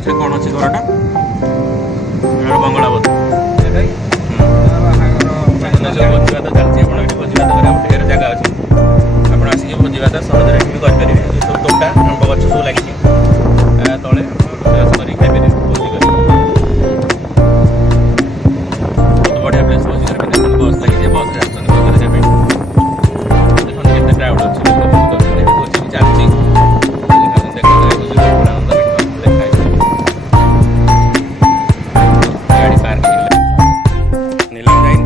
ଅଛି କ'ଣ ଅଛି ଘରଟା ବଙ୍ଗଳା ବୋଧେ ସବୁ ଭୋଜିଭାତ ଚାଲିଛି। ଆପଣ ଏଠି ଭୋଜିଭାତ କରିବାକୁ ଢେର ଜାଗା ଅଛି। ଆପଣ ଆସିକି ଭୋଜିଭାତ ସହଜରେ ଏଠି ବି କରିପାରିବେ। ଏ ସବୁ ତୋଟା ଆମ୍ବ ଗଛ ସବୁ ଲାଗିଛି ତଳେ ରୋଷେଇବାସ କରିକି ଖାଇପାରିବେ ଭୋଜି କରି। ବହୁତ ବଢ଼ିଆ ପ୍ଲେସ୍ ଭୋଜି କରିବା ପାଇଁ। ଦେଖନ୍ତୁ ବସ୍ ଲାଗିଛି ବସ୍ରେ ଆସୁଛନ୍ତି ଭୋଜି କରିବା ପାଇଁ। ଦେଖନ୍ତୁ କେତେ କ୍ରାଉଡ୍ ଅଛି ଲୋକ ବହୁତ ଅଛନ୍ତି। ଏଠି ଭୋଜି ବି ଚାଲିଛି। ଦେଖନ୍ତୁ ଏ ଭୋଜିର ପୁରା ଆନନ୍ଦ ଦେଖାଯାଉଛି। ଗାଡ଼ି ପାର୍କ ହେଇଗଲା ନିଲାମ ଯାଇନି।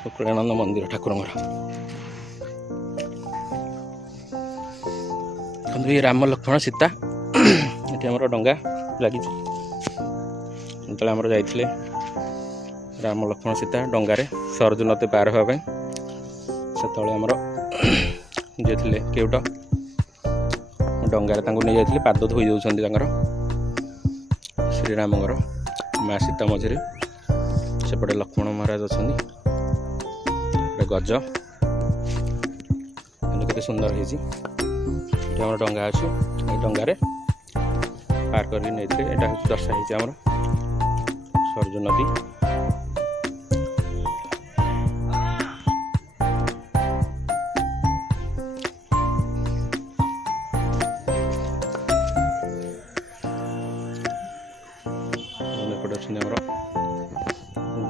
गोकुलानंद मंदिर ठाकुर ये राम लक्ष्मण सीता ये आम डंगा लगी जो आम जाइए राम लक्ष्मण सीता डंगार सरजू नदी पार हाँपाई से आमर जे थे केउट डंगार नहीं जाते पाद धोई दौरान श्रीरामर माँ सीता मझे सेपटे लक्ष्मण महाराज अच्छा गज केते सुंदर है डंगा अच्छी डंगार पार कर दर्शा आमर सरजू नदी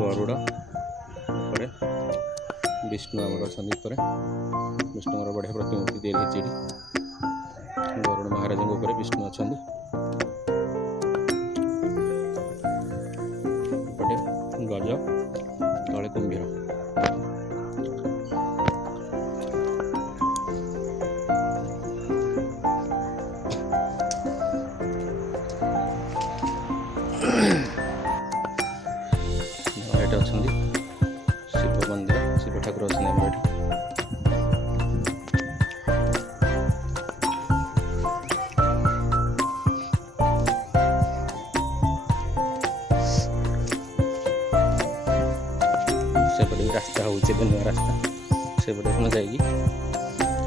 गरुड़ विष्णु आमर अच्छा विष्णुर बढ़िया प्रतिमूर्ति तैयारी गरुड़ महाराज विष्णु अच्छा गज तले कुंभीर अच्छा शिव मंदिर शिव ठाकुर अच्छा सेपटे रास्ता हो नुआ रास्ता सेपटे जाइए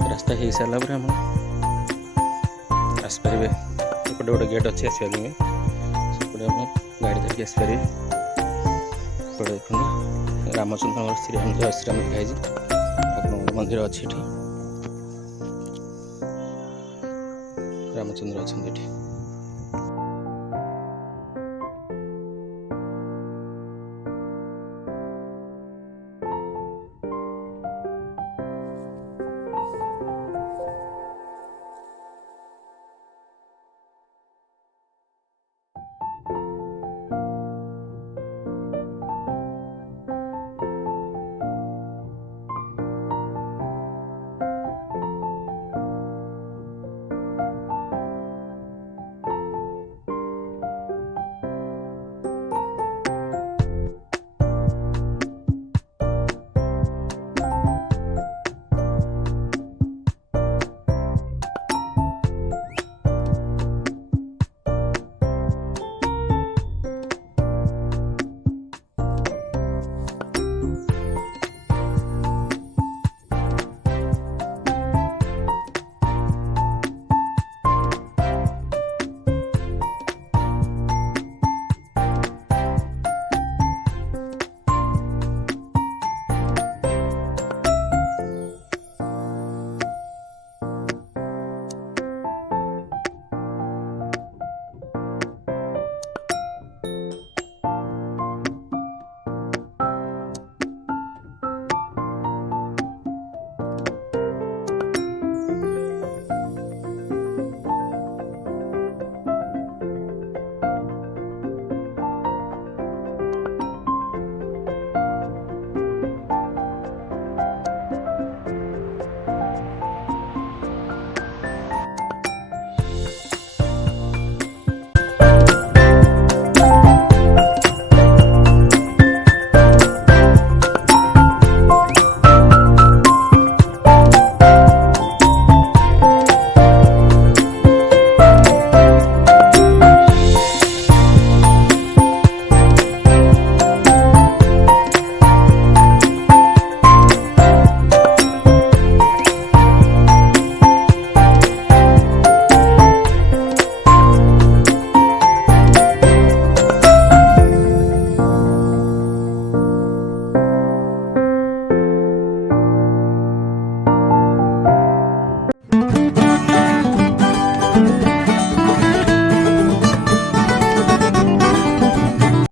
रास्ता हो सारा पर आम आसपारे एपटे गोटे गेट अच्छी आसपा सेपटे आप गाड़ी धरिकी आसपारे देखो रामचंद्र श्रीराम श्रीराम लिखाई ठाकुर मंदिर अच्छी रामचंद्र अच्छा।